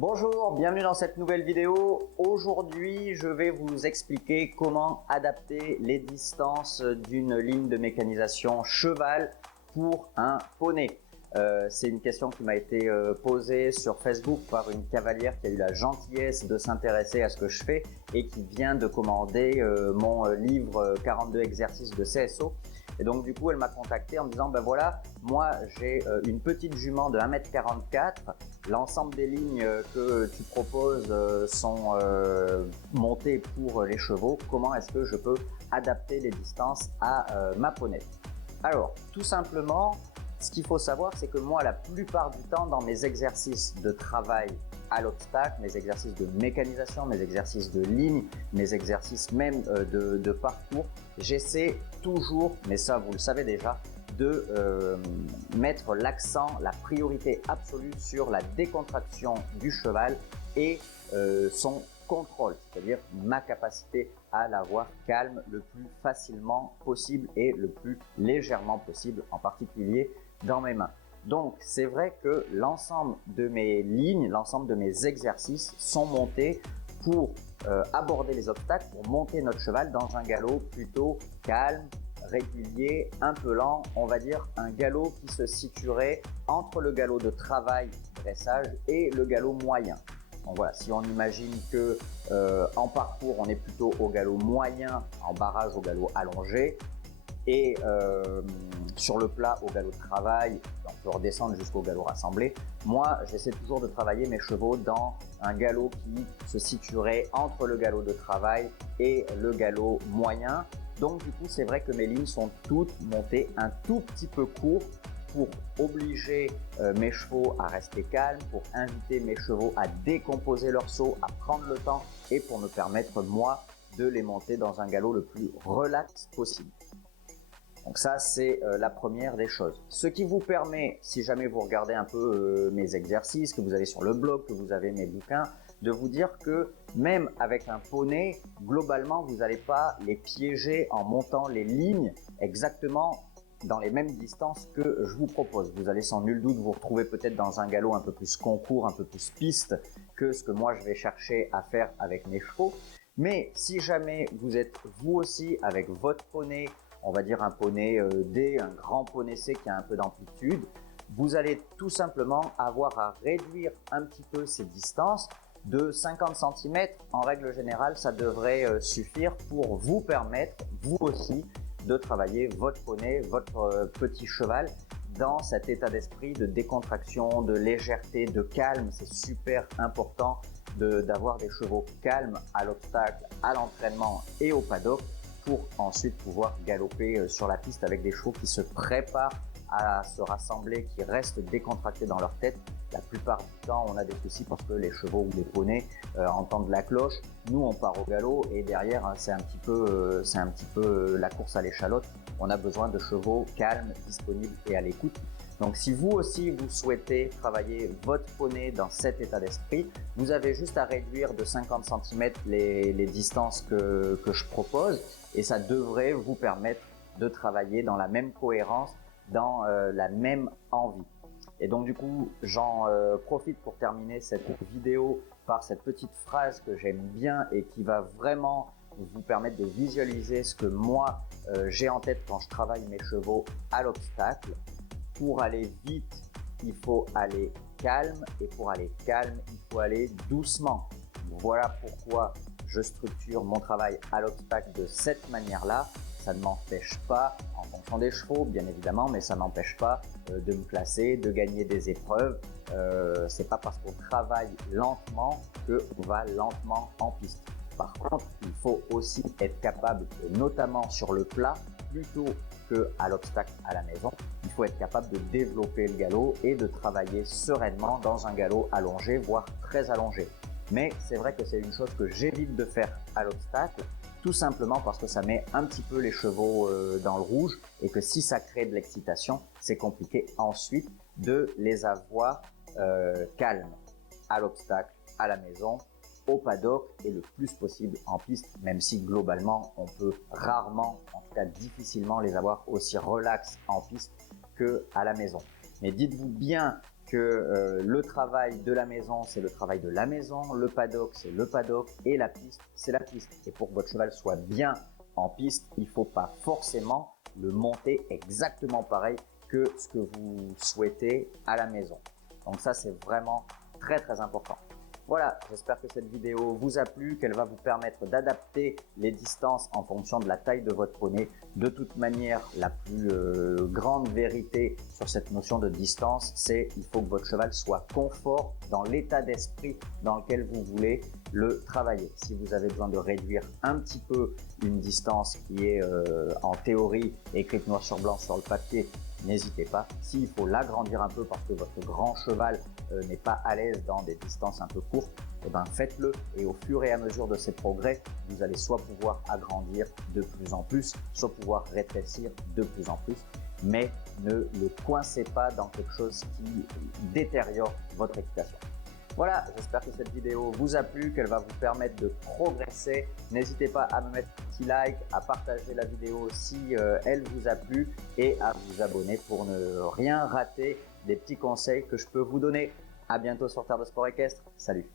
Bonjour, bienvenue dans cette nouvelle vidéo. Aujourd'hui, je vais vous expliquer comment adapter les distances d'une ligne de mécanisation cheval pour un poney. C'est une question qui m'a été posée sur Facebook par une cavalière qui a eu la gentillesse de s'intéresser à ce que je fais et qui vient de commander mon livre 42 exercices de CSO. Et donc du coup, elle m'a contacté en me disant, ben voilà, moi j'ai une petite jument de 1m44, l'ensemble des lignes que tu proposes sont montées pour les chevaux, comment est-ce que je peux adapter les distances à ma ponette? Alors, tout simplement, ce qu'il faut savoir, c'est que moi, la plupart du temps, dans mes exercices de travail à l'obstacle, mes exercices de mécanisation, mes exercices de ligne, mes exercices même de parcours, j'essaie toujours, mais ça vous le savez déjà, de mettre l'accent, la priorité absolue sur la décontraction du cheval et son contrôle, c'est-à-dire ma capacité à l'avoir calme le plus facilement possible et le plus légèrement possible, en particulier dans mes mains. Donc c'est vrai que l'ensemble de mes lignes, l'ensemble de mes exercices sont montés pour aborder les obstacles, pour monter notre cheval dans un galop plutôt calme, régulier, un peu lent, on va dire un galop qui se situerait entre le galop de travail, dressage et le galop moyen. Donc voilà, si on imagine que en parcours on est plutôt au galop moyen, en barrage au galop allongé, et sur le plat au galop de travail, on peut redescendre jusqu'au galop rassemblé. Moi, j'essaie toujours de travailler mes chevaux dans un galop qui se situerait entre le galop de travail et le galop moyen. Donc du coup, c'est vrai que mes lignes sont toutes montées un tout petit peu court pour obliger mes chevaux à rester calmes, pour inviter mes chevaux à décomposer leur saut, à prendre le temps et pour me permettre, moi, de les monter dans un galop le plus relax possible. Donc ça, c'est la première des choses. Ce qui vous permet, si jamais vous regardez un peu mes exercices que vous avez sur le blog, que vous avez mes bouquins, de vous dire que même avec un poney, globalement, vous n'allez pas les piéger en montant les lignes exactement dans les mêmes distances que je vous propose. Vous allez sans nul doute vous retrouver peut-être dans un galop un peu plus concours, un peu plus piste que ce que moi je vais chercher à faire avec mes chevaux. Mais si jamais vous êtes vous aussi avec votre poney, on va dire un poney D, un grand poney C qui a un peu d'amplitude, vous allez tout simplement avoir à réduire un petit peu ces distances de 50 cm. En règle générale, ça devrait suffire pour vous permettre, vous aussi, de travailler votre poney, votre petit cheval dans cet état d'esprit de décontraction, de légèreté, de calme. C'est super important d'avoir des chevaux calmes à l'obstacle, à l'entraînement et au paddock pour ensuite pouvoir galoper sur la piste avec des chevaux qui se préparent à se rassembler, qui restent décontractés dans leur tête. La plupart du temps, on a des soucis parce que les chevaux ou les poneys entendent la cloche. Nous, on part au galop et derrière, hein, c'est un petit peu la course à l'échalote. On a besoin de chevaux calmes, disponibles et à l'écoute. Donc si vous aussi vous souhaitez travailler votre poney dans cet état d'esprit, vous avez juste à réduire de 50 cm les distances que je propose et ça devrait vous permettre de travailler dans la même cohérence, dans la même envie. Et donc du coup, j'en profite pour terminer cette vidéo par cette petite phrase que j'aime bien et qui va vraiment vous permettre de visualiser ce que moi j'ai en tête quand je travaille mes chevaux à l'obstacle. Pour aller vite, il faut aller calme et pour aller calme, il faut aller doucement. Voilà pourquoi je structure mon travail à l'obstacle de cette manière-là. Ça ne m'empêche pas, en fonction des chevaux bien évidemment, mais ça n'empêche pas de me placer, de gagner des épreuves. C'est pas parce qu'on travaille lentement qu'on va lentement en piste. Par contre, il faut aussi être capable, notamment sur le plat, plutôt qu'à l'obstacle à la maison, il faut être capable de développer le galop et de travailler sereinement dans un galop allongé, voire très allongé. Mais c'est vrai que c'est une chose que j'évite de faire à l'obstacle, tout simplement parce que ça met un petit peu les chevaux dans le rouge et que si ça crée de l'excitation, c'est compliqué ensuite de les avoir calmes à l'obstacle, à la maison, au paddock et le plus possible en piste, même si globalement on peut rarement, en tout cas difficilement les avoir aussi relax en piste que à la maison. Mais dites-vous bien que le travail de la maison, c'est le travail de la maison, le paddock, c'est le paddock, et la piste, c'est la piste. Et pour que votre cheval soit bien en piste, il ne faut pas forcément le monter exactement pareil que ce que vous souhaitez à la maison. Donc ça, c'est vraiment très important. Voilà, j'espère que cette vidéo vous a plu, qu'elle va vous permettre d'adapter les distances en fonction de la taille de votre poney. De toute manière, la plus grande vérité sur cette notion de distance, c'est qu'il faut que votre cheval soit confort dans l'état d'esprit dans lequel vous voulez le travailler. Si vous avez besoin de réduire un petit peu une distance qui est en théorie écrite noir sur blanc sur le papier, n'hésitez pas. S'il faut l'agrandir un peu parce que votre grand cheval n'est pas à l'aise dans des distances un peu courtes, eh ben faites-le, et au fur et à mesure de ces progrès, vous allez soit pouvoir agrandir de plus en plus, soit pouvoir rétrécir de plus en plus, mais ne le coincez pas dans quelque chose qui détériore votre équitation. Voilà, j'espère que cette vidéo vous a plu, qu'elle va vous permettre de progresser. N'hésitez pas à me mettre un petit like, à partager la vidéo si elle vous a plu et à vous abonner pour ne rien rater des petits conseils que je peux vous donner. À bientôt sur Terre de Sport Équestre. Salut!